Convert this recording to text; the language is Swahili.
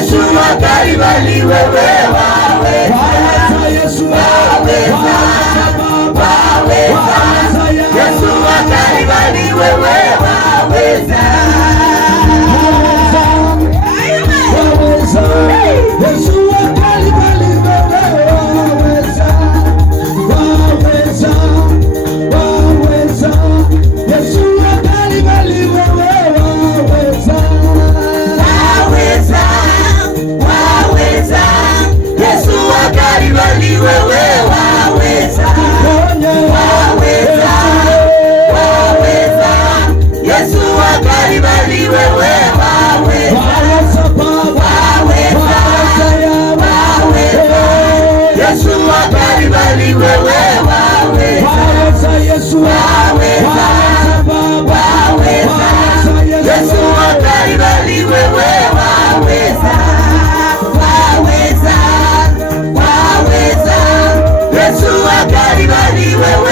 Yesu wakaribali wewe waweza, Yesu waweza, waweza, Yesu wakaribali wewe waweza, Yesu wakaribali wewe waweza, waweza, waweza, Yesu wakaribali wewe waweza, waweza, waweza, Yesu wakaribali wewe waweza, waweza, waweza, Yesu wakaribali wewe waweza, Yesu wakaribali wewe waweza, Yesu waweza, waweza, Yesu wakaribali wewe waweza, waweza, waweza, Yesu wakaribali wewe